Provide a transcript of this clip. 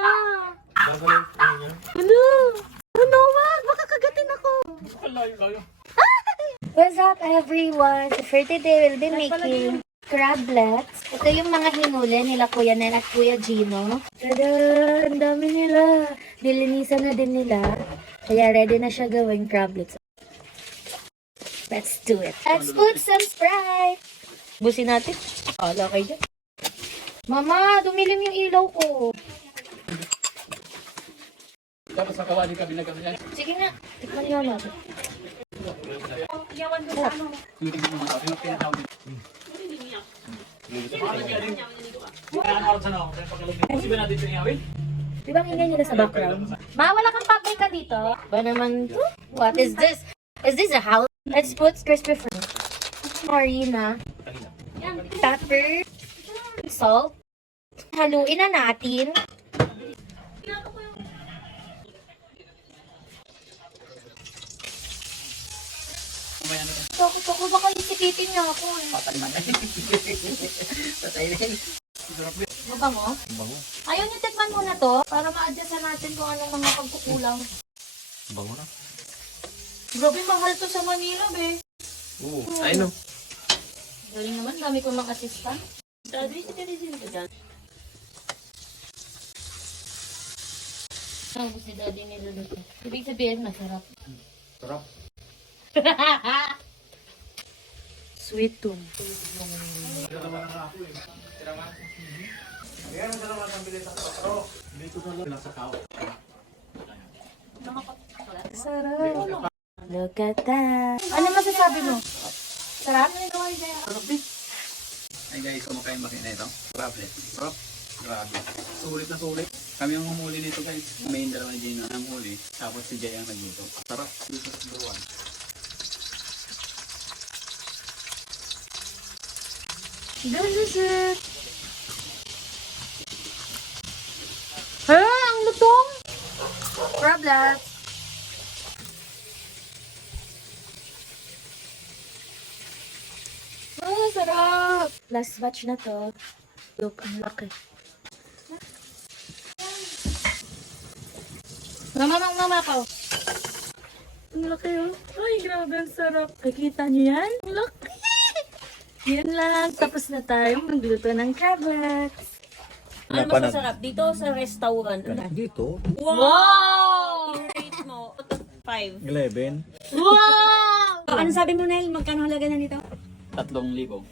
na. Ano? Ano, wag. Baka kagatin ako. What's up, everyone? So for today, we'll be making crablets. Ito yung mga hinuli nila Kuya Nen at Kuya Gino. Tada! Ang dami nila. Nilinisan na din nila. Kaya ready na siya gawing crablets. Let's do it. Let's put some Sprite. Busin natin. Ala kayo dyan. Mama, dumilim yung ilaw ko. Tapos sa kawali ka binagay yan. Sige nga. Tikman niyo natin. Iyawan ko sa ano. Luting mo mga yung pinatawag dito. Kaya oras na ako. Sige natin ito iyawin. Di ba ang ingay nila sa background? Ma, wala kang papay ka dito? Ba naman to? What is this? Is this a house? Let's put crispy fruit. Marina. Pepper. Salt. Haluin na natin. Ako baka isipitin niya ako eh. Patay man. Patay rin. Mabango? Bango. Ayaw niyo tikman muna to para ma-adjustan natin kung anong mga pagkukulang. Bango na. Grabe, mahal to sa Manila, be. Oo. Ay no. Galing naman, dami ko mga assistant. Daddy, si Daddy ka dyan. Ang si Daddy niluluto. Ibig sabihin, masarap. Sarap. Sweet tune. Sarap. Look at that. Ano masasabi mo? Sarap? Sarap din. Ay guys, kumakain ba kayo na ito? Grabe. Sarap. Grabe. Sulit na sulit. Kami ang humuli nito guys. May dalawa ni Gino ang huli. Tapos si Jay ang nagluto. Sarap. Dito sa duwan. This is it. Ang lutong. Crablet. Sarap. Last batch na to. Look, ang laki. Mama ko. Ang laki oh. Ay, grabe, ang sarap. Nakikita niyo yan? Ang laki. Yan lang. Tapos na tayo magluto ng crablets. Ano masasarap? Dito sa restaurant. Dito? Wow! I-rate mo. 5. 11. Wow! Ano sabi mo, Nel? Magkano halaga na nito? 3,000.